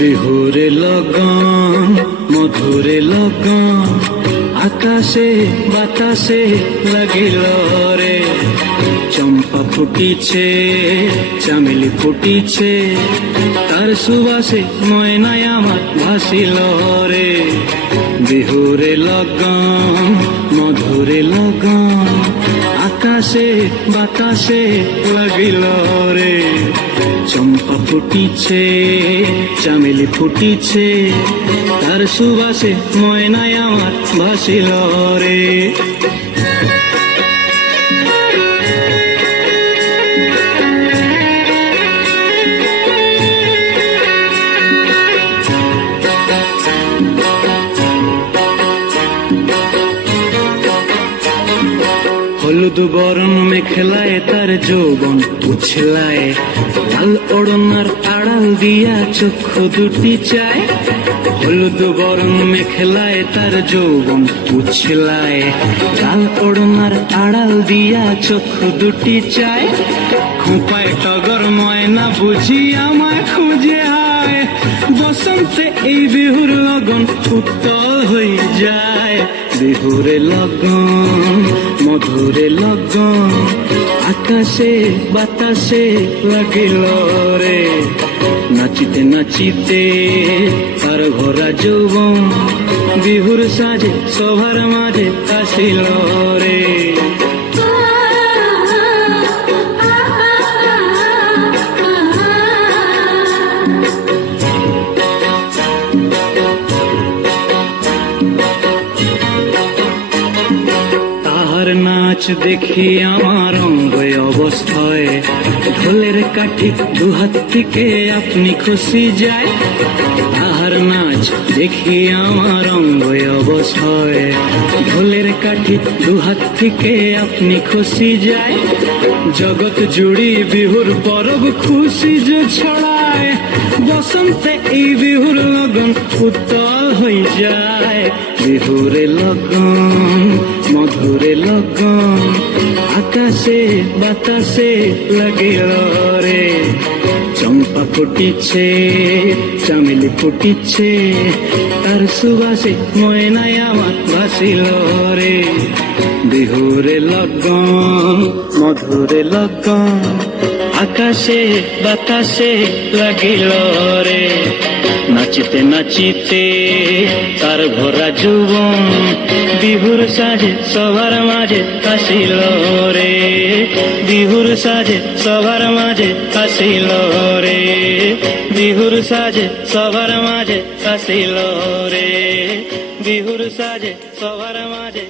বিহুরে লগন মধুরে লগন আকাশে বাতাসে লাগিল রে। চম্পা ফুটিছে চামেলি ফুটিছে তার সুবাসে ময়নায় আমার ভাসিল রে। বিহুরে লগন মধুরে লগন আকাশে বাতাসে লাগিল রে। চম্পা ফুটিছে চামেলি ফুটিছে তার সুবাসে ময়নায় আমার ভাসিল রে। হলুদ বরণ মেখলায় তার যৌবন উছলায়, লাল ওড়নার আড়াল দিয়া চক্ষু দুটি চায়। হলুদ বরণ মেখলায় তার যৌবন উছলায়, লাল ওড়নার আড়াল দিয়া চক্ষু দুটি চায়। খোঁপায় টগর ময়না বুঝি আমায় খুঁজে আয়, বসন্তে এই বিহুর লগন উত্তল হয়ে যায়। বিহুরে লগন মধুরে লগন আকাশে বাতাসে লাগিল রে। নাচিতে নাচিতে তার ভরা যৌবন বিহুর সাজে সবার মাঝে আসিল রে। নাচ দেখি আমার অঙ্গ অবস্থায়, ঢোলের কাঠি দুহাত থেকে আপনি খুশি যায়। তাহার নাচ দেখি আমার অঙ্গ অবস্থায়, ঢোলের কাঠি দুহাত থেকে আপনি খুশি যায়। জগৎ জুড়ি বিহুর পরব খুশি যে ছড়ায়, বসন্তে এই বিহুর লগন উত্তল হয়ে যায়। বিহুরে লগন মধুরে লগন আকাশে বাতাসে লাগিল রে। চম্পা ফুটিছে চামেলি ফুটিছে তার সুবাসে ময়নায় আমার ভাসিল রে। বিহুরে লগন মধুরে লগন আকাশে বাতাসে লাগিল রে। নাচিতে নাচিতে তার ভরা যৌবন বিহুর সাজে সবার মাঝে আসিল রে। বিহুর সাজে সবার মাঝে আসিল রে। বিহুর সাজে সবার মাঝে আসিল রে। বিহুর সাজে সবার মাঝে